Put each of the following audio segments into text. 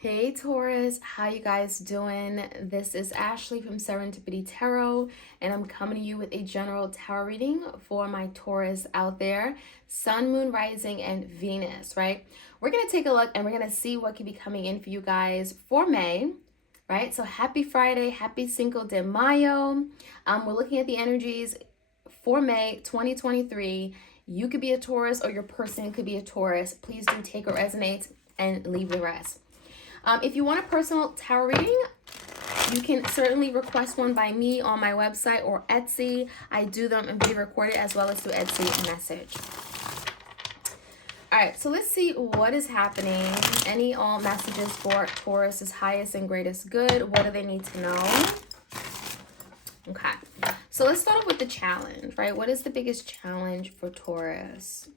Hey Taurus, how you guys doing? This is Ashley from Serendipity Tarot, and I'm coming to you with a general tarot reading for my Taurus out there, Sun, Moon, Rising, and Venus, right? We're going to take a look and we're going to see what could be coming in for you guys for May, right? So happy Friday, happy Cinco de Mayo. We're looking at the energies for May 2023. You could be a Taurus or your person could be a Taurus. Please do take what resonates and leave the rest. If you want a personal tarot reading, you can certainly request one by me on my website or Etsy. I do them and be recorded as well as through Etsy message. All right, so let's see what is happening. Any all messages for Taurus's highest and greatest good. What do they need to know? Okay, so let's start off with the challenge, right? What is the biggest challenge for Taurus?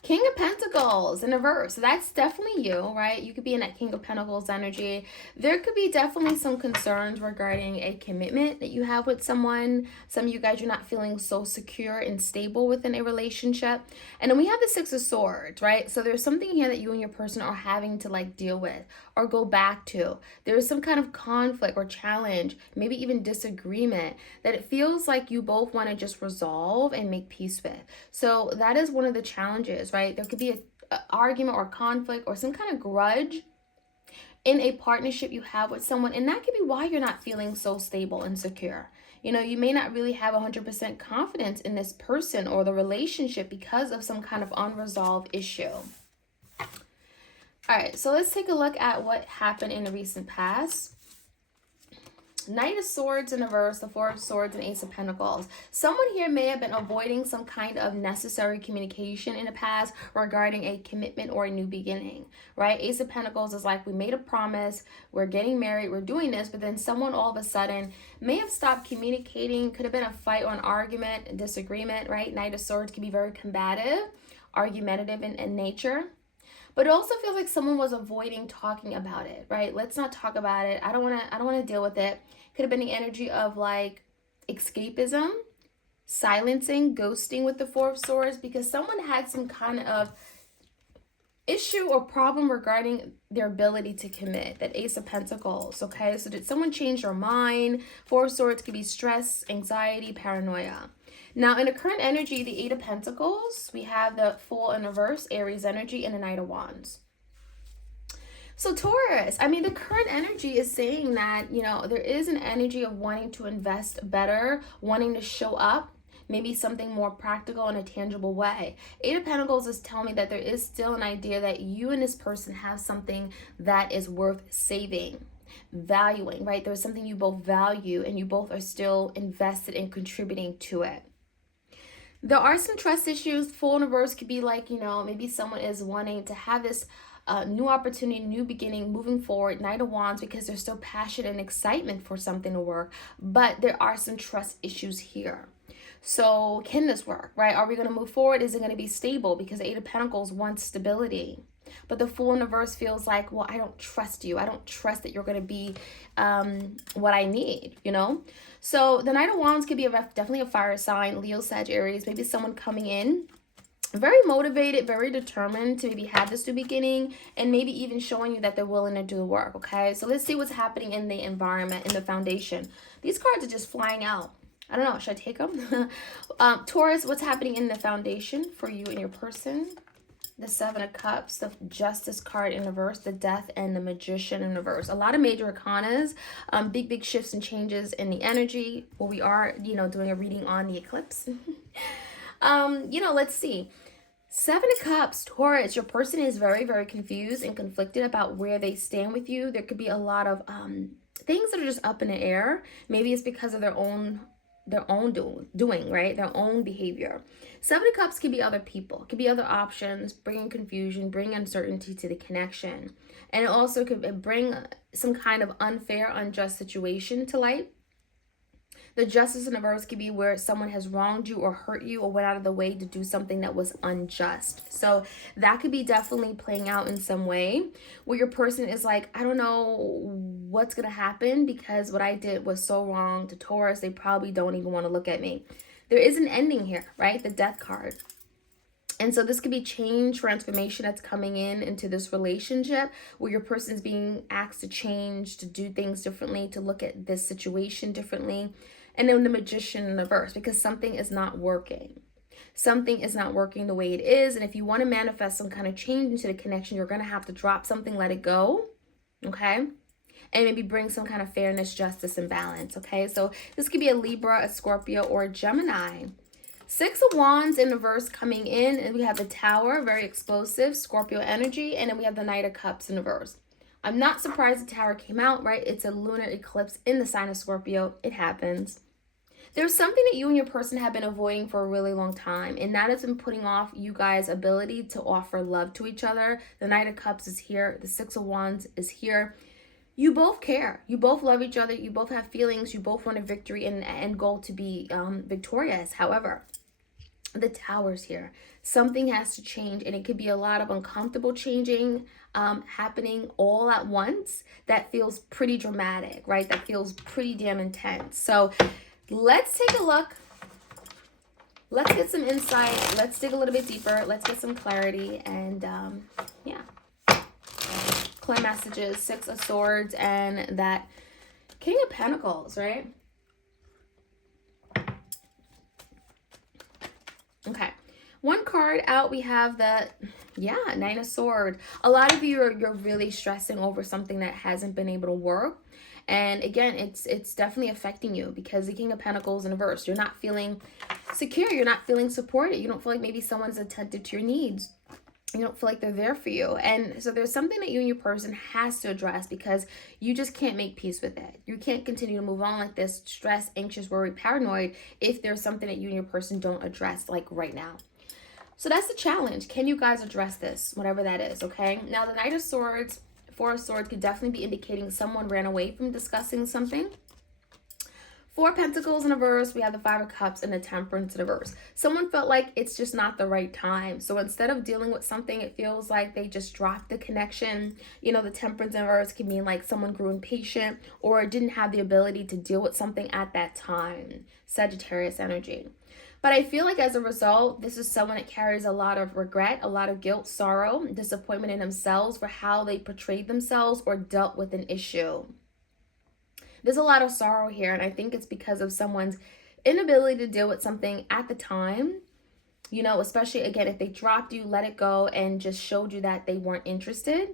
King of Pentacles in reverse. So that's definitely you, right? You could be in that King of Pentacles energy. There could be definitely some concerns regarding a commitment that you have with someone. Some of you guys, you're not feeling so secure and stable within a relationship. And then we have the Six of Swords, right? So there's something here that you and your person are having to like deal with or go back to. There's some kind of conflict or challenge, maybe even disagreement that it feels like you both want to just resolve and make peace with. So that is one of the challenges, right? There could be an argument or conflict or some kind of grudge in a partnership you have with someone, and that could be why you're not feeling so stable and secure. You know, you may not really have 100% confidence in this person or the relationship because of some kind of unresolved issue. All right, so let's take a look at what happened in the recent past. Knight of Swords in reverse, the Four of Swords, and Ace of Pentacles. Someone here may have been avoiding some kind of necessary communication in the past regarding a commitment or a new beginning, right? Ace of Pentacles is like, we made a promise, we're getting married, we're doing this, but then someone all of a sudden may have stopped communicating. Could have been a fight or an argument, a disagreement, right? Knight of Swords can be very combative, argumentative in nature. But it also feels like someone was avoiding talking about it, right? Let's not talk about it. I don't want to deal with it. Could have been the energy of like escapism, silencing, ghosting with the Four of Swords, because someone had some kind of issue or problem regarding their ability to commit. That Ace of Pentacles, okay? So did someone change their mind? Four of Swords could be stress, anxiety, paranoia. Now, in the current energy, the Eight of Pentacles, we have the Fool in reverse, Aries energy, and the Knight of Wands. So Taurus, I mean, the current energy is saying that, you know, there is an energy of wanting to invest better, wanting to show up, maybe something more practical in a tangible way. Eight of Pentacles is telling me that there is still an idea that you and this person have something that is worth saving, valuing, right? There's something you both value and you both are still invested in contributing to it. There are some trust issues. Fool in reverse could be like, you know, maybe someone is wanting to have this new opportunity, new beginning, moving forward. Knight of Wands, because there's still passion and excitement for something to work, but there are some trust issues here. So can this work, right? Are we going to move forward? Is it going to be stable? Because the Eight of Pentacles wants stability. But the Fool in reverse feels like, well, I don't trust you. I don't trust that you're going to be what I need, you know? So the Knight of Wands could be definitely a fire sign, Leo, Sag, Aries, maybe someone coming in very motivated, very determined to maybe have this new beginning and maybe even showing you that they're willing to do the work, okay? So let's see what's happening in the environment, in the foundation. These cards are just flying out. I don't know. Should I take them? Taurus, what's happening in the foundation for you and your person? The Seven of Cups, the Justice card in reverse, the Death, and the Magician in reverse. A lot of major arcanas, big shifts and changes in the energy. Well, we are, you know, doing a reading on the eclipse. You know, let's see. Seven of Cups, Taurus, your person is very confused and conflicted about where they stand with you. There could be a lot of things that are just up in the air. Maybe it's because of their own doing, right? Their own behavior. Seven of Cups could be other people, could be other options, bringing confusion, bring uncertainty to the connection. And it also could bring some kind of unfair, unjust situation to light. The Justice in reverse could be where someone has wronged you or hurt you or went out of the way to do something that was unjust. So that could be definitely playing out in some way where your person is like, I don't know what's going to happen because what I did was so wrong to Taurus. They probably don't even want to look at me. There is an ending here, right? The Death card. And so this could be change, transformation that's coming into this relationship where your person's being asked to change, to do things differently, to look at this situation differently. And then the Magician in the verse, because something is not working. Something is not working the way it is. And if you want to manifest some kind of change into the connection, you're going to have to drop something, let it go. Okay? And maybe bring some kind of fairness, justice, and balance. Okay? So this could be a Libra, a Scorpio, or a Gemini. Six of Wands in reverse coming in, and we have the Tower, very explosive, Scorpio energy, and then we have the Knight of Cups in reverse. I'm not surprised the Tower came out, right? It's a lunar eclipse in the sign of Scorpio. It happens. There's something that you and your person have been avoiding for a really long time, and that has been putting off you guys' ability to offer love to each other. The Knight of Cups is here. The Six of Wands is here. You both care. You both love each other. You both have feelings. You both want a victory and end goal to be victorious. However, the Tower's here. Something has to change, and it could be a lot of uncomfortable changing happening all at once. That feels pretty dramatic, right? That feels pretty damn intense. So let's take a look. Let's get some insight. Let's dig a little bit deeper. Let's get some clarity. And yeah. Clear messages, Six of Swords, and that King of Pentacles, right? Okay, one card out, we have the, Nine of Swords. A lot of you you're really stressing over something that hasn't been able to work. And again, it's definitely affecting you because the King of Pentacles in reverse. You're not feeling secure. You're not feeling supported. You don't feel like maybe someone's attentive to your needs. You don't feel like they're there for you. And so there's something that you and your person has to address because you just can't make peace with it. You can't continue to move on like this, stressed, anxious, worried, paranoid, if there's something that you and your person don't address like right now. So that's the challenge. Can you guys address this, whatever that is, okay? Now, the Knight of Swords, Four of Swords could definitely be indicating someone ran away from discussing something. Four Pentacles in reverse, we have the Five of Cups and the Temperance in reverse. Someone felt like it's just not the right time. So instead of dealing with something, it feels like they just dropped the connection. You know, the Temperance in reverse can mean like someone grew impatient or didn't have the ability to deal with something at that time. Sagittarius energy. But I feel like as a result, this is someone that carries a lot of regret, a lot of guilt, sorrow, disappointment in themselves for how they portrayed themselves or dealt with an issue. There's a lot of sorrow here, and I think it's because of someone's inability to deal with something at the time, you know, especially, again, if they dropped you, let it go, and just showed you that they weren't interested,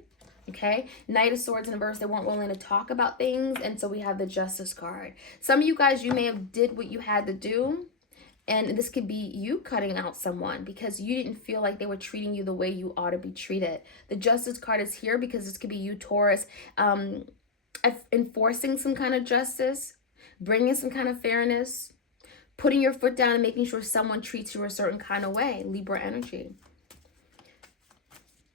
okay? Knight of Swords in reverse, they weren't willing to talk about things, and so we have the Justice card. Some of you guys, you may have did what you had to do, and this could be you cutting out someone because you didn't feel like they were treating you the way you ought to be treated. The Justice card is here because this could be you, Taurus, enforcing some kind of justice, bringing some kind of fairness, putting your foot down and making sure someone treats you a certain kind of way, Libra energy.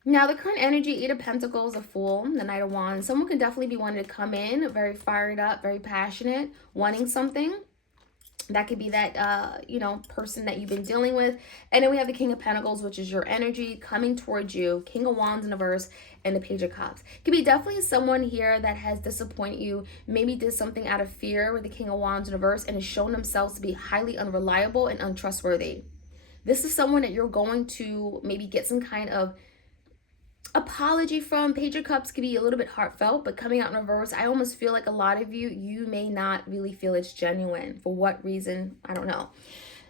Now, the current energy, Eight of Pentacles, a Fool, the Knight of Wands. Someone could definitely be wanting to come in, very fired up, very passionate, wanting something. That could be that, person that you've been dealing with. And then we have the King of Pentacles, which is your energy coming towards you. King of Wands in reverse and the Page of Cups. Could be definitely someone here that has disappointed you. Maybe did something out of fear with the King of Wands in reverse and has shown themselves to be highly unreliable and untrustworthy. This is someone that you're going to maybe get some kind of apology from. Page of Cups could be a little bit heartfelt, but coming out in reverse, I almost feel like a lot of you may not really feel it's genuine. For what reason? I don't know.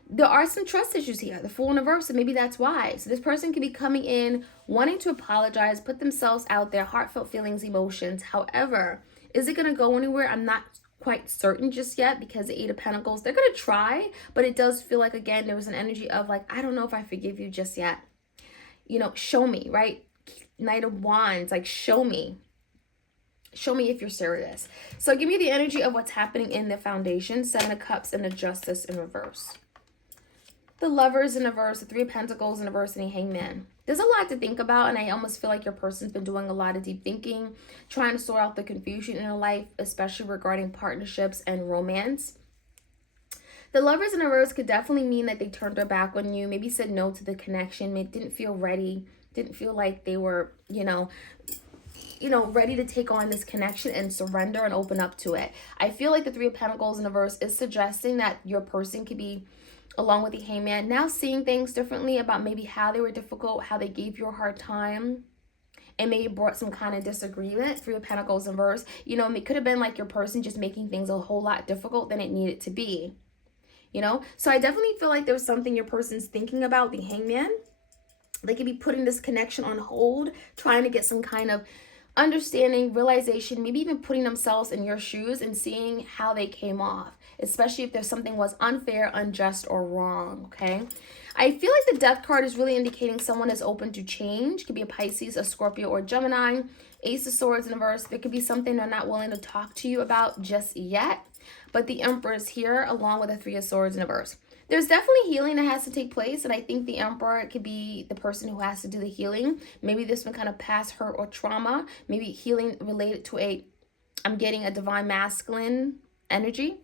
There are some trust issues here. The Fool in reverse, and maybe that's why. So this person could be coming in, wanting to apologize, put themselves out there, heartfelt feelings, emotions. However, is it going to go anywhere? I'm not quite certain just yet because the Eight of Pentacles, they're going to try, but it does feel like, again, there was an energy of like, I don't know if I forgive you just yet. You know, show me, right? Knight of Wands, like show me if you're serious. So give me the energy of what's happening in the foundation. Seven of Cups and the Justice in reverse. The Lovers in reverse, the Three of Pentacles in reverse, and the Hangman. There's a lot to think about, and I almost feel like your person's been doing a lot of deep thinking, trying to sort out the confusion in their life, especially regarding partnerships and romance. The Lovers in reverse could definitely mean that they turned their back on you, maybe said no to the connection, maybe didn't feel ready, didn't feel like they were, ready to take on this connection and surrender and open up to it. I feel like the Three of Pentacles in reverse is suggesting that your person could be along with the Hangman. Now seeing things differently about maybe how they were difficult, how they gave you a hard time, and maybe brought some kind of disagreement. Three of Pentacles in reverse. You know, it could have been like your person just making things a whole lot difficult than it needed to be. You know, so I definitely feel like there's something your person's thinking about, the Hangman. They could be putting this connection on hold, trying to get some kind of understanding, realization, maybe even putting themselves in your shoes and seeing how they came off, especially if there's something was unfair, unjust, or wrong, okay? I feel like the Death card is really indicating someone is open to change. It could be a Pisces, a Scorpio, or Gemini. Ace of Swords in reverse. There could be something they're not willing to talk to you about just yet. But the Emperor is here along with the Three of Swords in reverse. There's definitely healing that has to take place, and I think the Emperor could be the person who has to do the healing. Maybe this one kind of past hurt or trauma, maybe healing related to I'm getting a divine masculine energy.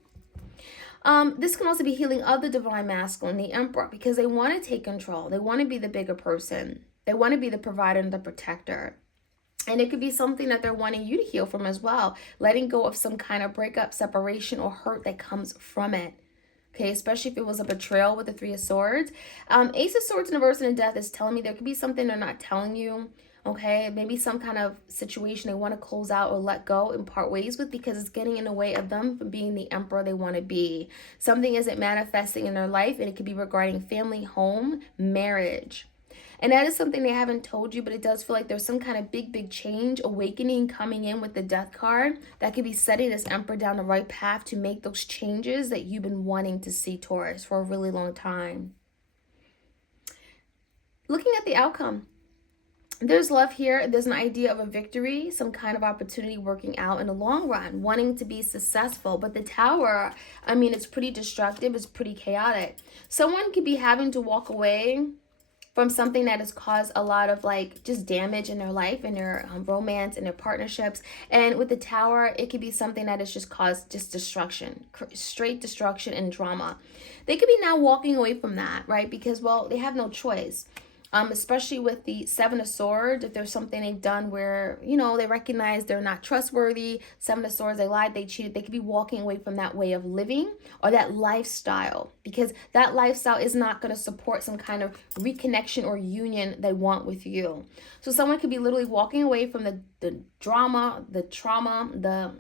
This can also be healing of the divine masculine, the Emperor, because they want to take control. They want to be the bigger person. They want to be the provider and the protector. And it could be something that they're wanting you to heal from as well, letting go of some kind of breakup, separation, or hurt that comes from it. Okay, especially if it was a betrayal with the Three of Swords. Ace of Swords in reverse and in death is telling me there could be something they're not telling you. Okay, maybe some kind of situation they want to close out or let go and part ways with because it's getting in the way of them from being the emperor they want to be. Something isn't manifesting in their life, and it could be regarding family, home, marriage. And that is something they haven't told you, but it does feel like there's some kind of big change, awakening coming in with the Death card that could be setting this Emperor down the right path to make those changes that you've been wanting to see, Taurus, for a really long time. Looking at the outcome, there's love here. There's an idea of a victory, some kind of opportunity working out in the long run, wanting to be successful. But the Tower, I mean, it's pretty destructive. It's pretty chaotic. Someone could be having to walk away from something that has caused a lot of just damage in their life, in their romance, in their partnerships. And with the Tower, it could be something that has just caused destruction, straight destruction and drama. They could be now walking away from that, right? Because, well, they have no choice. Especially with the Seven of Swords, if there's something they've done where, they recognize they're not trustworthy, Seven of Swords, they lied, they cheated, they could be walking away from that way of living or that lifestyle, because that lifestyle is not going to support some kind of reconnection or union they want with you. So someone could be literally walking away from the drama, the trauma, the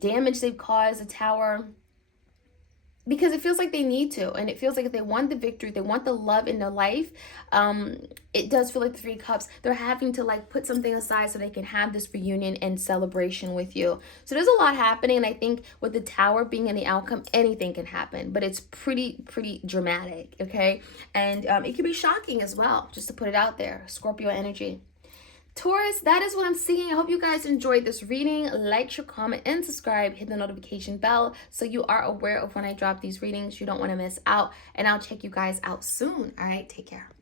damage they've caused, the Tower, because it feels like they need to, and it feels like if they want the victory, they want the love in their life, it does feel like the Three of Cups, they're having to put something aside so they can have this reunion and celebration with you. So there's a lot happening, and I think with the Tower being in the outcome, anything can happen, but it's pretty dramatic, okay? And it could be shocking as well, just to put it out there. Scorpio energy. Taurus, that is what I'm seeing. I hope you guys enjoyed this reading. Like, share, comment, and subscribe. Hit the notification bell so you are aware of when I drop these readings. You don't want to miss out. And I'll check you guys out soon. All right, take care.